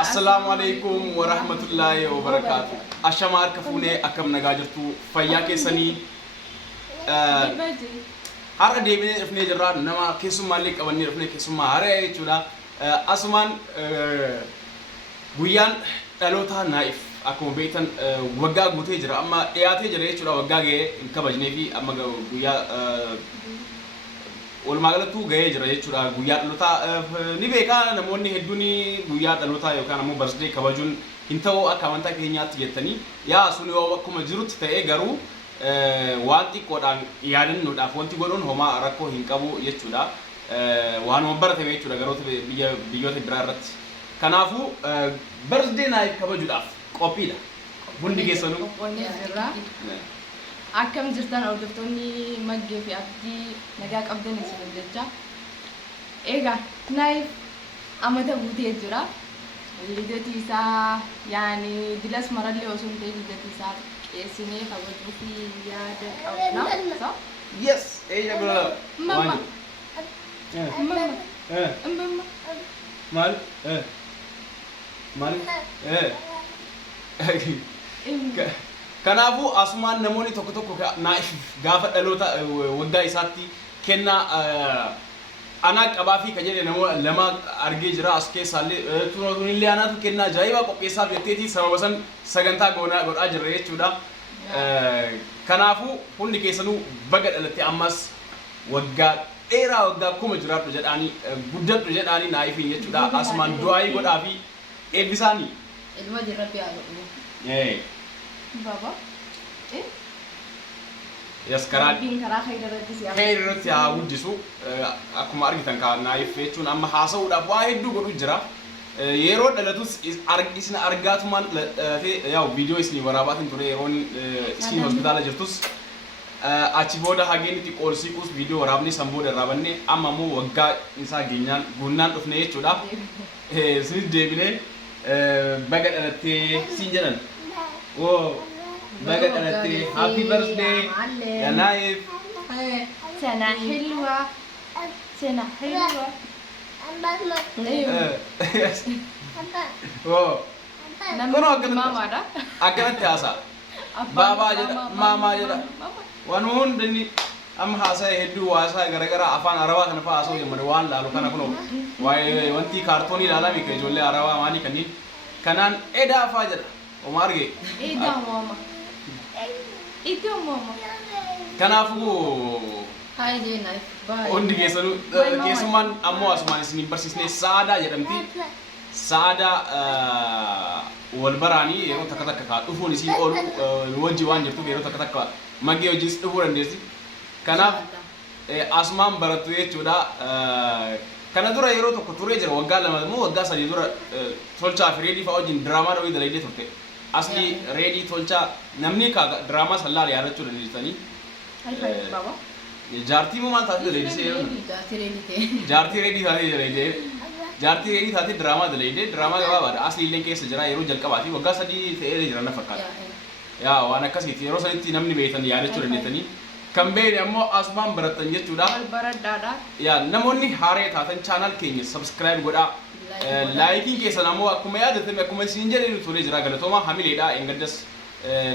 Assalamualaikum warahmatullahi wabarakatuh. Ashamar kafune akam nagajirtu fayya keessanii har'a deebinee dhufnee jirra nama keessummaa illee qabannee dhufnee keessummaa haaraya jechuudha. Asumaan guyyaan dhaloota Naif akkuma beektan waggaa guutee jira amma dhiyaatee jira jechuudha. Waggaa ga'ee hin kabajnee fi amma guyyaa walumaa galatti ga'ee jira jechuudha. Guyyaa dhaloota ni beekaa namoonni hedduun guyyaa dhaloota yookaan ammoo birthday kabajuun hin ta'u akka amantaa keenyaatti jettanii yaa sun yoo akkuma jirutti ta'ee garuu waan xiqqoodhaan yaadannoodhaaf wanti godhuun homaa rakkoo hin qabu jechuudha. Waan baratame jechuudha garoota biyyoota biraa irratti. Kanaafuu birthday Naif kabajuudhaaf qophiidha. Hundi keessanuu akkam jirtan hordoftoonni Maggee fi Abdii nagaa qabdan isin jecha. Egaa Naif amata guutee jira. Lidati isaa yaani dilas marallee osoo hin ta'in lidati isaa qeessinee kabajuu fi yaada qabna. Yes, eeya gula. Mama. Mama. Mama. Mal. Mal. Kanaafuu asumaan namoonni tokko tokko Naif gaafa dhaloota waggaa isaatti kennaa anaa qabaa fi ka jedhe namoota lama argee jira as keessaallee turoonillee anaatu kennaa ajaa'ibaa qopheessaaf jetteeti sababa san sagantaa godhaa jirra jechuudha. Kanaafuu hundi keessanuu baga dhalatte ammas waggaa dheeraa waggaa kuma jiraadhu jedhaanii guddadhu jedhaanii Naifiin jechuudha. Asumaan du'aayii godhaa fi eebbisaanii. Ilma jirratti haa godhu. Baba. Yes, karaa khayr irratti haa guddisu akkuma argitan ka Naif jechuun amma haasa'uudhaaf waa hedduu godhu jira. Yeroo dhalatus isin argaatumaan yaa viidiyoo isin waraabaatiin ture yeroon isin hospitaala jirtus achi booda hageenitti qoolsiquus viidiyoo waraabni san booda irraa banne amma ammoo waggaa isaa geenyaan guunnaan dhufne jechuudha. Isinis deebinee baga dhalattee siin jedhan. Oh, baga dhalatte happy birthday ya Naif. Sana حلوة sana حلوة. Oh. Mama dah. Akkanatti haasa. Baabaa jedha maamaa jedha. Waan hundi amma haasa'e hedduu haasaa garagaraa afaan arabaa kana fa'aa haasa'u jedhamani waan laalu kana kunoo waa'ee wanti kaartoonii ilaalame ka ijoollee arabaa maanii kanneen kanaan edaa fa'aa jedha. Oma arge. Ida mama. Ida mama. Kanaafuu Hai je Naif. Bye. hundi keessummaan ammoo asumaan isin barsiisnee saadaa jedhamti. Saadaa wal baraanii yeroo takka takka kaa dhufuun isii oolu wajji waan jirtuuf yeroo takka takka Maggee wajjin dhufuu dandeessi. Kanaaf asumaan barattu jechuudha. Kana dura yeroo tokko turee jira waggaa lama moo waggaa sadii dura tolchaa fi reedii fa'aa wajjin diraamaa dhawii dalaydee turte. Asli reedii tolchaa namni ka diraamaa sallaale yaadachuu dandeessanii. Baba. Jaartii moo maal taatee dalaydee yeroo jaartii reedii taatee dalaydee jaartii reedii taatee diraamaa dalaydee diraamaa gabaabaadha. Asli illee keessa jira yeroo jalqabaa fi waggaa sadii ta'ee jira na fakkaata. Yaa waan akkasiiti yeroo sanitti namni beekan yaadachuu dandeessanii. Kan beene ammoo asumaan barattan jechuudha. Baraddaadha. Yaa namoonni haaree taatan channel keenya subscribe godhaa. Like keessan ammoo akkuma yaadatame akkuma isin jedhee turee jira galatooma hamileedha engaddas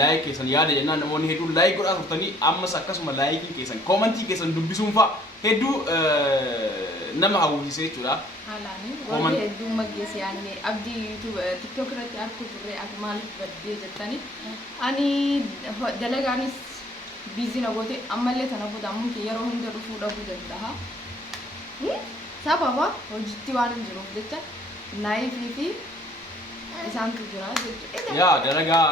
like keessan yaada jennaan namoonni hedduu like godhaa turtanii ammas akkasuma like keessan commentii keessan dubbisuun fa'a hedduu nama hawwisiisa jechuudha. Halaani warri hedduu Maggeessi yaanne Abdii YouTube TikTok irratti argu turre akka maaliif baddee jettanii ani dalagaanis busy na goote ammallee tana booda ammoo yeroo hunda dhufuu dhabuu danda'a. Sababa hojiitti waan hin jiruuf jecha Naifii fi isaantu jira jechuudha. Yaa dalagaa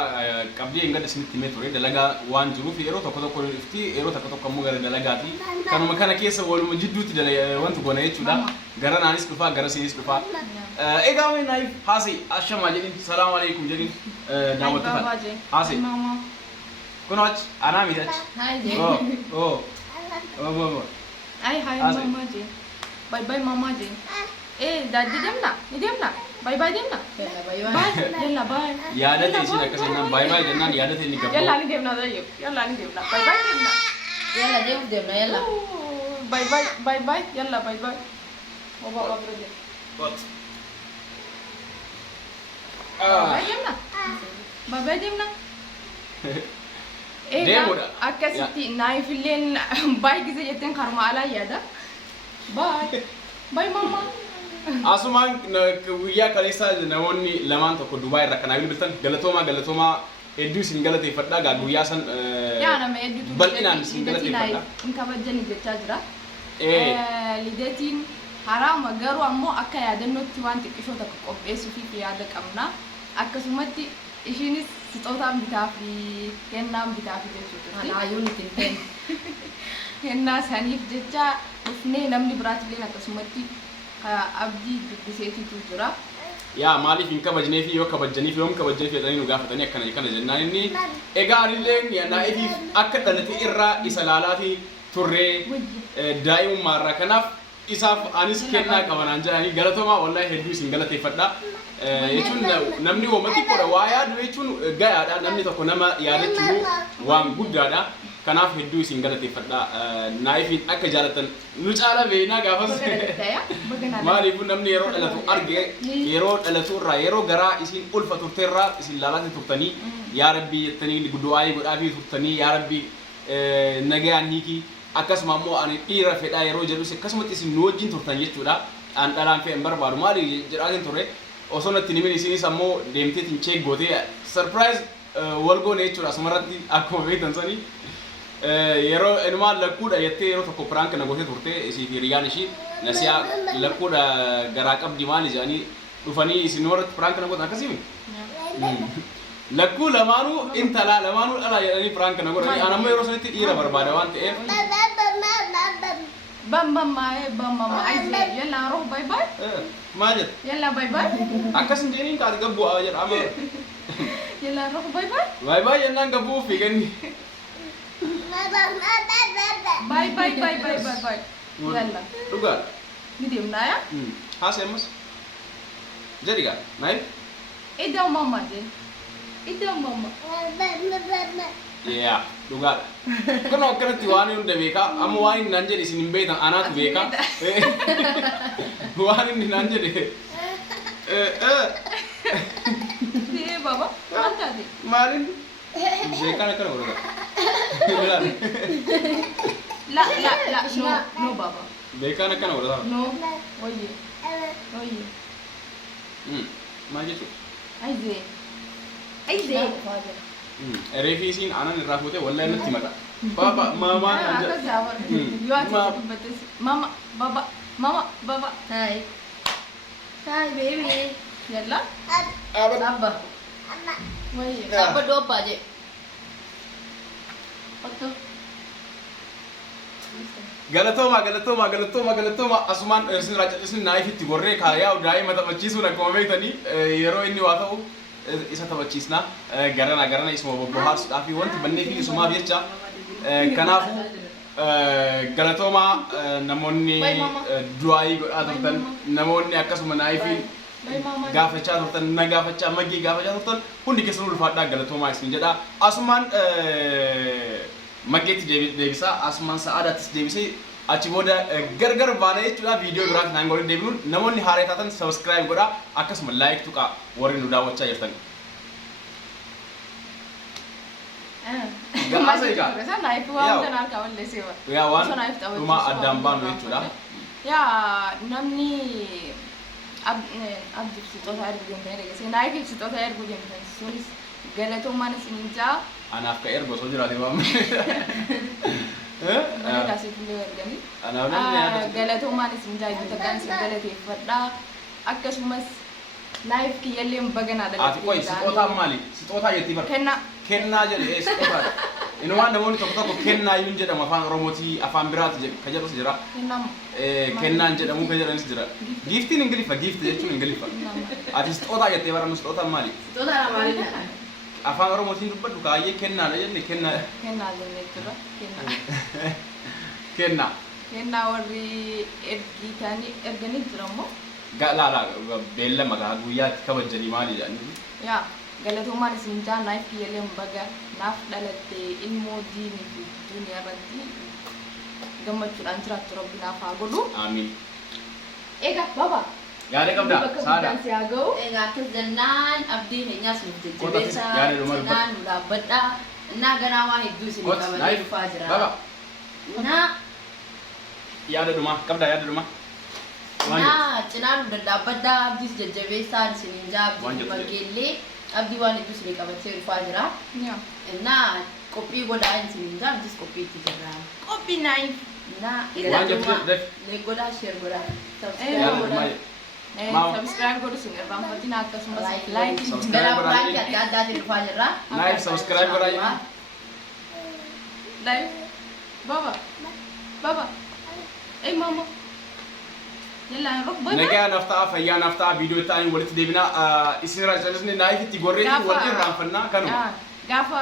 qabdii engadda isinitti himee ture dalagaa waan jiruuf yeroo tokko tokko dhufti yeroo tokko tokko ammoo gara dalagaati. Kanuma kana keessa waluma jidduutti wanti goona jechuudha. Gara naanis dhufaa gara isinis dhufaa. Egaa mee Naif haasa'e ashamaa jedhin salaamu alaikum jedhin daawwattoota haasa'e. Kun achi anaa miti achi. Hai je. Oh. Hai mama je. Bye bye mama je. Daddy demna. Ni demna. Bye bye demna. Yalla bye. Yaadate isin akkasii naan bye bye jennaan yaadate inni gabboo. Yalla ni demna dayo. Yalla ni demna. Bye bye demna. Yalla demna yalla. Bye bye. Yalla bye bye. Oba brother. What? Baay'eemna. Baay'eemna. Deemuudha. Akkasitti naayif illeen baay'ee gisee jetteen karma alaa yaada. Baay. Baay mamma. Asumaan guyyaa kaleessaa namoonni lamaan tokko Dubaay irraa kanaa bilbiltan galatoomaa hedduu isin galateeffadhaa gaa guyyaa san yaa nama hedduutu bal'inaan isin galateeffadhaa. In kabajani jechaa jira. Lideetiin haraama garuu ammoo akka yaadannootti waan xiqqishoo takka qopheessuufi yaada qabna. Akkasumatti ishiinis sixootaan bitaa fi kennaan bitaa fi jechuudha. Haayuun ittiin kennu. Kennaa saniif jecha dhufnee namni biraatillee akkasumatti abdii dubbiseetitu jira. Yaa maaliif hin kabajnee fi yoo kabajanii fi yoom kabajanii fedhanii nu gaafatanii akkana jennaan inni egaa anillee naa'ifiif akka dhalate irraa isa laalaatii turree daa'imummaa irraa kanaaf isaaf anis kennaa qabanaan jedhanii galatoomaa wallahi hedduu isin galateeffadha. Jechuun namni woomatti qoda waa yaadu jechuun gayaadha namni tokko nama yaadachuu waan guddaadha. Kanaaf hedduu isin galateeffadha. Naa'ifiin akka jaalatan nu caala beeknaa gaafas maaliif namni yeroo dhalatu arge yeroo dhalatu irraa yeroo garaa isin ulfa turteerraa isin laalaatti turtanii yaa rabbii jettanii du'aa godhaafii turtanii yaa rabbii nagayaan hiikii akkasuma immoo ani dhiira fedhaa yeroo jedhus akkasumatti isin nu wajjin turtan jechuudha. An dhalaan fe'an barbaadu maali jedhaatiin turre osoo natti nimin isinis ammoo deemteetiin cheek gootee surprise wal goone jechuudha. Asumarratti akkuma beektan sanii yeroo enumaan lakkuudha jettee yeroo tokko prank na gootee turte isii fi riyyaan ishii nasiyaa lakkuudha garaa qabdi maali jedhanii dhufanii isin warratti prank na gootan akkasii lakkuu lamaanuu intala lamaanuu dhala jedhanii prank na godhanii an ammoo yeroo sanitti dhiira barbaada waan ta'eef bam aize yalla roh bye bye maal yalla bye bye akkasin jeeniin kaati gabbu jedha amma yalla roh bye bye jennaan gabbuu fi ganni bye yalla dhugaa ni deemnaa yaa haasee ammas jedhigaa naayif iddoo mamma je iddoo mamma yaa dhugaadha kunoo akkanatti waan hunda beekaa amma waan inni naan jedhe isin hin beektan anaatu beekaa waan inni naan jedhe baba maal taate maalin beekaan akkana godhata la no baba beekaan akkana godhata no oye maal jechuudha aize reefii isiin aanan irraa fuutee wallahi natti mata baba mama baba Hi baby. yalla Abba. oye Abba dopa je. Foto. galatooma asumaan isin naa'ifitti gorree kaayaa daa'ima taphachiisuun akkuma beektanii yeroo inni waa ta'u isa taphachiisna garana isuma bobbohaarsuudhaa fi wanti bannee fi isumaaf jecha kanaafuu galatooma namoonni du'aayii godhaa turtan namoonni akkasuma naa'ifiin gaafachaa turtan na gaafachaa maggii gaafachaa turtan hundi keessanuu ulfaadhaa galatoomaa isin jedha asumaan maggeetti deebisaa asumaan sa'aadaattis deebisee achi booda gargar baana jechuudha viidiyoo biraatti naan godhee deebinuun namoonni haaraa taatan subscribe godhaa akkasuma like tuqaa warri nu daawwachaa jirtan. Gaasa egaa. naayif waan kana harkaa balleessee yaa waan dhuma addaan baanu jechuudha. yaa namni abdi ibsitoota erguu deemtanii dhageesse naayif ibsitoota erguu deemtanii sunis galatoomaan isin jaa anaaf ka ergo soo jiraate waan galatoomaan isin jaajata kan isin galateeffadhaa akkasumas naayif kiyyalleen baganaa ati qoy sixootaan maali sixootaa jettii bara kennaa jedhe sixootaadha inumaan namoonni tokko kennaa yuun jedhamu afaan oromootii afaan biraati ka jedhus jira kennaan jedhamu ka jedhanis jira giiftiin ingiliffa giifti jechuun ingiliffa ati sixootaa jettee bara nu sixootaan maali Sixootaa maaliidha? afaan oromootiin dubbadhu kaayyee kennaadha jenne kennaa jennee jira kennaa warri erganii jirammoo laala beellama gaa guyyaatti kabajanii maali jedhanii yaa galatoomaan isin jaa naayif kiyyalleen baga naaf dhalatte ilmoo diinii fi duniyaa irratti gammachuudhaan jiraattu rabbi naaf haa godhu amiin egaa baba Yaada qabda saada. Si haa ga'u. Egaa akkas jennaan abdiin eenyaas nuuf Qotatis jajjabeessa. yaada dhuma Jennaan nu dhaabbadha. Innaa ganaa waa hedduu isin Kot qabatee naif. dhufaa jira. Baba. Innaa Yaada dhuma qabda yaada dhuma. cinaa nu dhaabbadha. Abdiis jajjabeessaan isin hin jaabdi. Waan jettu Maggeellee abdii waan hedduu isin qabatee dhufaa jira. Yaa. Innaa qophii godhaa isin hin jaabdis qophii itti jirra. Qophii naayif. Innaa Waan jettu def. godhaa sheer godhaa. Yaada dhuma. Mau. Subscribe godhu sin irraanfatina akkasumas like. Subscribe Ganaa godhaa. baankii adda addaatiin dhufaa jirra. Naif subscribe godhaa. Like. Baba. Baba. Mama. Yalla roh baba. Nagaa naftaa fayyaa naftaa viidiyoo ta'anii walitti deebinaa isin raajalisni naif itti gorreetti wal irraanfannaa kanuma. Gaafa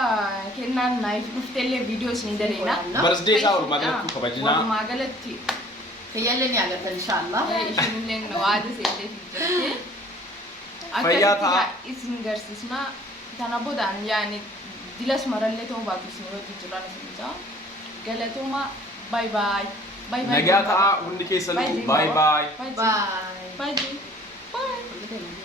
kennaan naayif dhuftellee viidiyoo isin dareena. Birthday isaa walumaa galatti kabajinaa. Walumaa galatti Fayyaallee ni agartan inshaallah. ishinillee waada seentee jirti. Fayyaa ta'a. Isin garsiisna kana boodaan yaani dilas marallee ta'uu baatu isin wajjin jiran isin jaa. Galatuma bye bye. Bye bye. Nagaa ta'a hundi keessanuu bye bye. Bye. Bye. Bye. Bye. Bye.